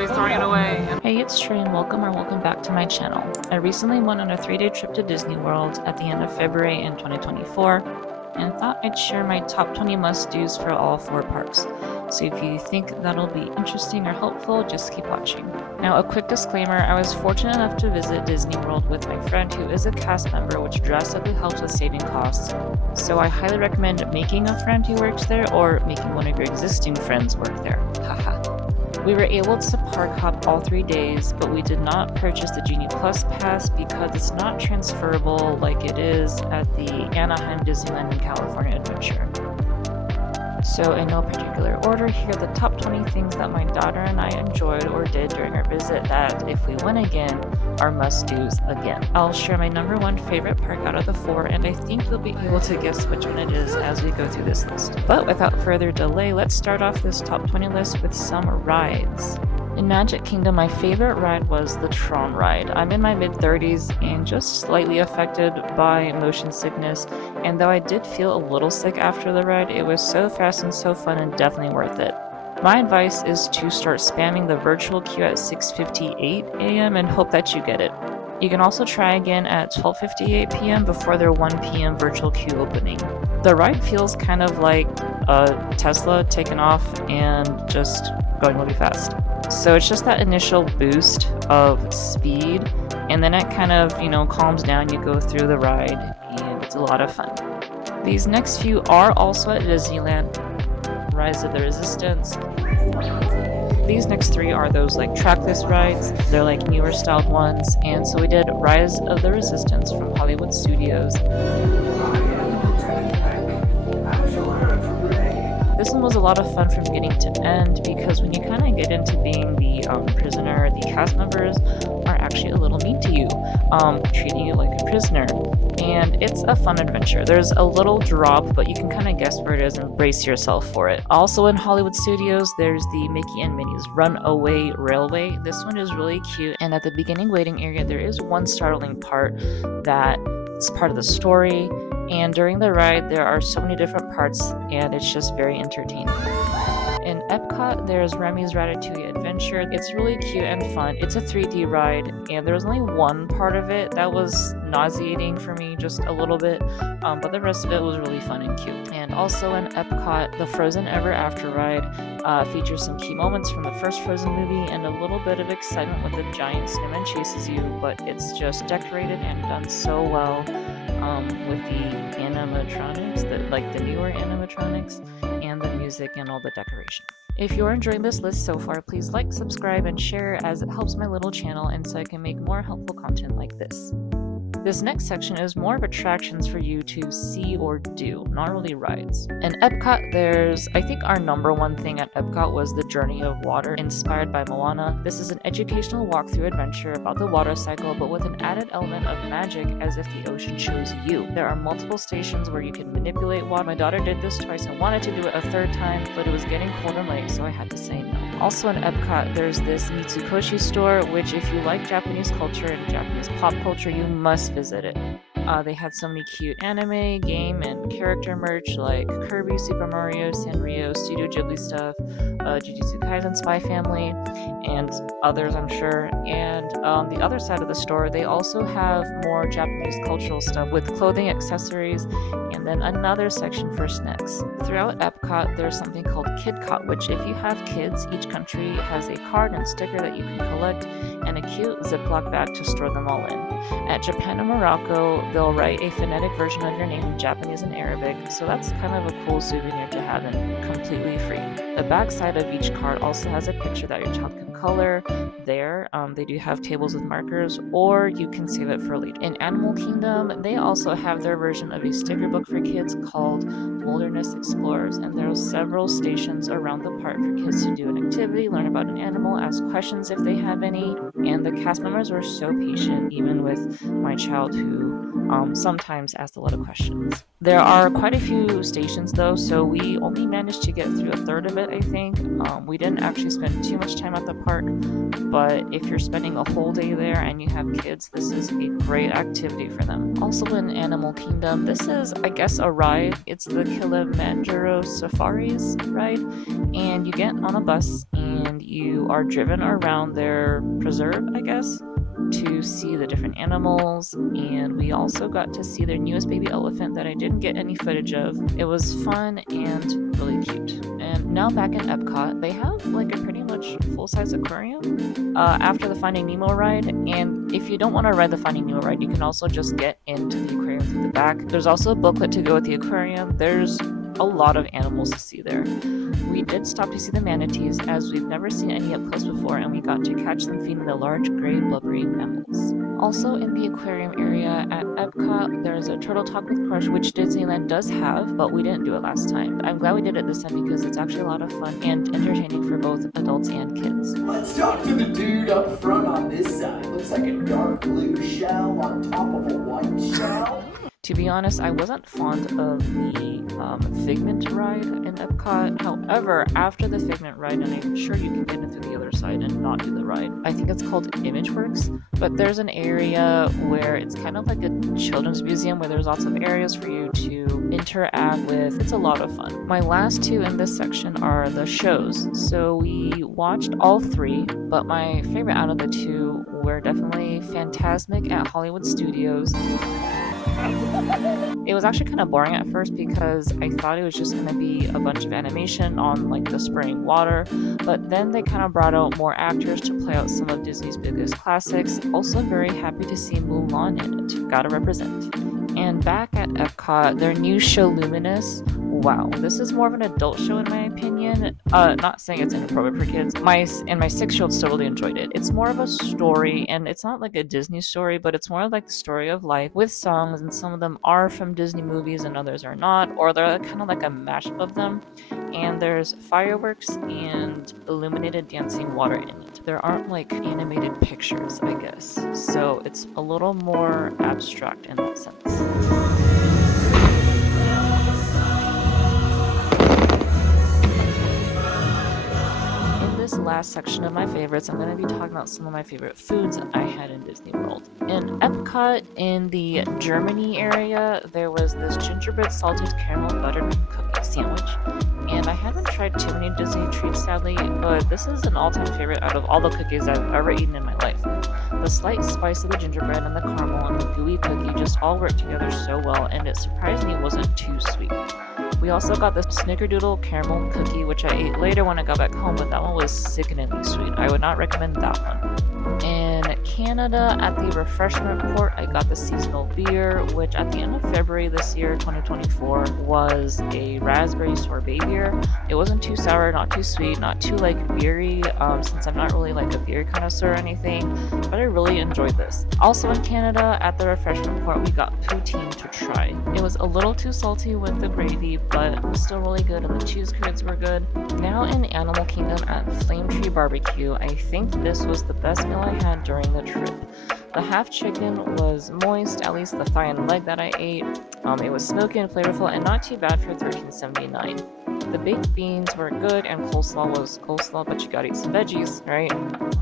toys, throwing it away. Hey, it's Trey and welcome back to my channel. I recently went on a 3-day trip to Disney World at the end of February in 2024 and thought I'd share my top 20 must-dos for all 4 parks. So if you think that'll be interesting or helpful, just keep watching. Now, a quick disclaimer, I was fortunate enough to visit Disney World with my friend who is a cast member, which drastically helps with saving costs. So I highly recommend making a friend who works there or making one of your existing friends work there. Haha. We were able to park hop all 3 days, but we did not purchase the Genie Plus Pass because it's not transferable like it is at the Anaheim Disneyland and California Adventure. So in no particular order, here are the top 20 things that my daughter and I enjoyed or did during our visit that, if we went again, are must-dos again. I'll share my number 1 favorite park out of the 4, and I think you'll be able to guess which one it is as we go through this list. But without further delay, let's start off this top 20 list with some rides. In Magic Kingdom, my favorite ride was the Tron ride. I'm in my mid-30s and just slightly affected by motion sickness, and though I did feel a little sick after the ride, it was so fast and so fun and definitely worth it. My advice is to start spamming the virtual queue at 6:58 a.m. and hope that you get it. You can also try again at 12:58 p.m. before their 1 p.m. virtual queue opening. The ride feels kind of like a Tesla taking off and just going really fast. So it's just that initial boost of speed, and then it kind of, calms down. You go through the ride, and it's a lot of fun. These next few are also at Disneyland. Rise of the Resistance. These next 3 are those trackless rides. They're newer styled ones, and so we did Rise of the Resistance from Hollywood Studios. This one was a lot of fun from beginning to end because when you kind of get into being the prisoner, the cast members are actually a little mean to you, treating you like a prisoner. And it's a fun adventure. There's a little drop, but you can kind of guess where it is and brace yourself for it. Also in Hollywood Studios, there's the Mickey and Minnie's Runaway Railway. This one is really cute, and at the beginning waiting area, there is one startling part that it's part of the story. And during the ride, there are so many different parts, and it's just very entertaining. In Epcot, there's Remy's Ratatouille Adventure. It's really cute and fun. It's a 3D ride, and there was only one part of it that was nauseating for me just a little bit, but the rest of it was really fun and cute. And also in Epcot, the Frozen Ever After ride features some key moments from the first Frozen movie and a little bit of excitement when the giant snowman chases you, but it's just decorated and done so well with the animatronics, the newer animatronics, and the music and all the decoration. If you're enjoying this list so far, please like, subscribe, and share as it helps my little channel and so I can make more helpful content like this. This next section is more of attractions for you to see or do, not really rides. In Epcot, I think our number 1 thing at Epcot was the Journey of Water, inspired by Moana. This is an educational walkthrough adventure about the water cycle, but with an added element of magic as if the ocean chose you. There are multiple stations where you can manipulate water. My daughter did this twice and wanted to do it a 3rd time, but it was getting cold and late, so I had to say no. Also in Epcot, there's this Mitsukoshi store, which if you like Japanese culture and Japanese pop culture, you must visit it. They had so many cute anime, game, and character merch like Kirby, Super Mario, Sanrio, Studio Ghibli stuff, Jujutsu Kaisen, Spy Family, and others, I'm sure. And on the other side of the store, they also have more Japanese cultural stuff with clothing, accessories, and then another section for snacks. Throughout Epcot, there's something called KidCot, which if you have kids, each country has a card and sticker that you can collect, and a cute Ziploc bag to store them all in. At Japan and Morocco, they'll write a phonetic version of your name in Japanese and Arabic, so that's kind of a cool souvenir to have and completely free. The back side of each card also has a picture that your child can color there. They do have tables with markers, or you can save it for later. In Animal Kingdom, they also have their version of a sticker book for kids called Wilderness Explorers, and there are several stations around the park for kids to do an activity, learn about an animal, ask questions if they have any, and the cast members were so patient, even with my child who sometimes asked a lot of questions. There are quite a few stations though, so we only managed to get through a 3rd of it, I think. We didn't actually spend too much time at the park, but if you're spending a whole day there and you have kids, this is a great activity for them. Also in Animal Kingdom, this is, I guess, a ride. It's the Kilimanjaro Safaris ride, and you get on a bus and you are driven around their preserve, I guess, to see the different animals, and we also got to see their newest baby elephant that I didn't get any footage of. It was fun and really cute. And now back in Epcot, they have like a pretty much full-size aquarium after the Finding Nemo ride, and if you don't want to ride the Finding Nemo ride, you can also just get into the aquarium through the back. There's also a booklet to go with the aquarium. There's a lot of animals to see there. We did stop to see the manatees, as we've never seen any up close before, and we got to catch them feeding the large gray blubbery mammals. Also in the aquarium area at Epcot, there's a Turtle Talk with Crush, which Disneyland does have, but we didn't do it last time. I'm glad we did it this time because it's actually a lot of fun and entertaining for both adults and kids. Let's talk to the dude up front on this side. Looks like a dark blue shell on top of a white shell. To be honest, I wasn't fond of the Figment ride in Epcot. However, after the Figment ride, and I'm sure you can get in through the other side and not do the ride, I think it's called Imageworks, but there's an area where it's kind of like a children's museum where there's lots of areas for you to interact with. It's a lot of fun. My last two in this section are the shows. So we watched all three, but my favorite out of the two were definitely Fantasmic at Hollywood Studios. It was actually kind of boring at first because I thought it was just going to be a bunch of animation on like the spraying water, but then they kind of brought out more actors to play out some of Disney's biggest classics. Also very happy to see Mulan in it. Gotta represent. And back at Epcot, their new show Luminous. Wow, this is more of an adult show in my opinion. Not saying it's inappropriate for kids. My 6-year-old still really enjoyed it. It's more of a story, and it's not like a Disney story, but it's more like the story of life with songs, and some of them are from Disney movies and others are not, or they're kind of like a mashup of them. And there's fireworks and illuminated dancing water in it. There aren't like animated pictures, I guess. So it's a little more abstract in that sense. This last section of my favorites, I'm going to be talking about some of my favorite foods that I had in Disney World. In Epcot, in the Germany area, there was this gingerbread salted caramel buttered cookie sandwich, and I haven't tried too many Disney treats sadly, but this is an all-time favorite out of all the cookies I've ever eaten in my life. The slight spice of the gingerbread and the caramel and the gooey cookie just all worked together so well, and it surprisingly wasn't too sweet. We also got the Snickerdoodle caramel cookie, which I ate later when I got back home, but that one was sickeningly sweet. I would not recommend that one. In Canada, at the refreshment port, I got the seasonal beer, which at the end of February this year, 2024, was a raspberry sorbet beer. It wasn't too sour, not too sweet, not too like beery, since I'm not really like a beer connoisseur or anything, but I really enjoyed this. Also in Canada, at the refreshment port, we got poutine to try. It was a little too salty with the gravy, but it was still really good, and the cheese curds were good. Now in Animal Kingdom at Flame Tree Barbecue, I think this was the best meal I had during the trip. The half chicken was moist, at least the thigh and leg that I ate. It was smoky and flavorful and not too bad for $13.79. The baked beans were good and coleslaw was coleslaw, but you gotta eat some veggies, right?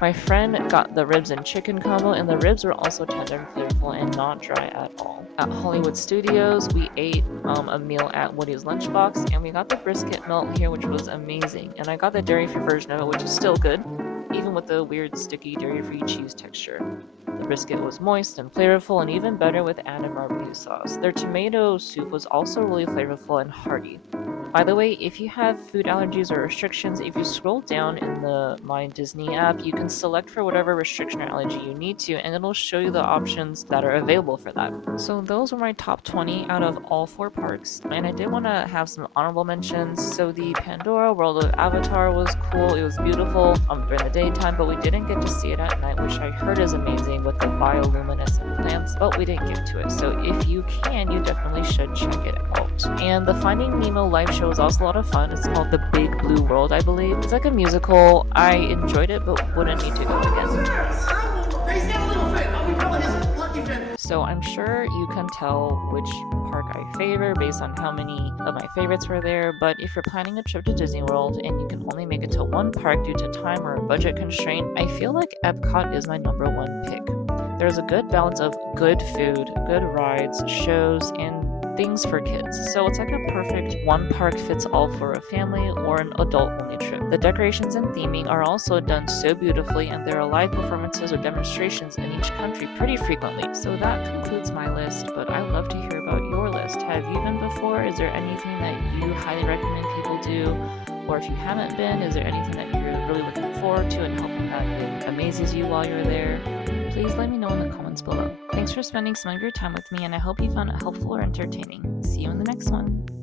My friend got the ribs and chicken combo, and the ribs were also tender and flavorful and not dry at all. At Hollywood Studios, we ate a meal at Woody's Lunchbox, and we got the brisket melt here, which was amazing. And I got the dairy-free version of it, which is still good, even with the weird sticky dairy-free cheese texture. The brisket was moist and flavorful, and even better with added barbecue sauce. Their tomato soup was also really flavorful and hearty. By the way, if you have food allergies or restrictions, if you scroll down in the My Disney app, you can select for whatever restriction or allergy you need to, and it'll show you the options that are available for that. So those were my top 20 out of all 4 parks, and I did want to have some honorable mentions. So the Pandora World of Avatar was cool. It was beautiful during the daytime, but we didn't get to see it at night, which I heard is amazing with the bioluminescent plants, but we didn't get to it. So if you can, you definitely should check it out. And the Finding Nemo live show was also a lot of fun. It's called The Big Blue World, I believe. It's like a musical. I enjoyed it, but wouldn't need to go again. So I'm sure you can tell which park I favor based on how many of my favorites were there, but if you're planning a trip to Disney World and you can only make it to one park due to time or a budget constraint, I feel like Epcot is my number 1 pick. There's a good balance of good food, good rides, shows, and things for kids. So it's like a perfect one park fits all for a family or an adult only trip. The decorations and theming are also done so beautifully, and there are live performances or demonstrations in each country pretty frequently. So that concludes my list, but I'd love to hear about your list. Have you been before? Is there anything that you highly recommend people do? Or if you haven't been, is there anything that you're really looking forward to and hoping that it amazes you while you're there? Please let me know in the comments below. Thanks for spending some of your time with me, and I hope you found it helpful or entertaining. See you in the next one.